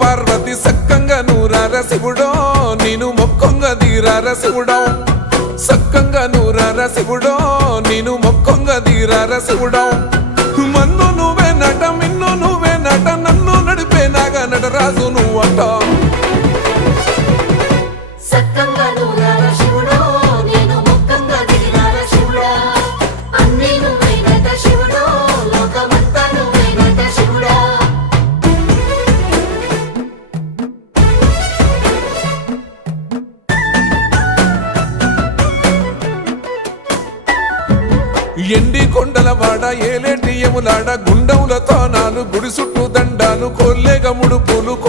పార్వతి సక్కంగా నూరార శివుడో నేను మొక్కంగా తీరార శివుడో సక్కంగా నూరార శివుడో నేను మొక్కంగా తీరార శివుడో మన్ను నువ్వే నట మిన్ను నువ్వే నట నన్ను నడిపే నాగా నటరాజు నువ్వట ఎండి కొండల వాడ ఏలేటి యములాడ గుండములతో నాలు గుడి చుట్టూ దండాలు కొల్లేగ ముడుపులు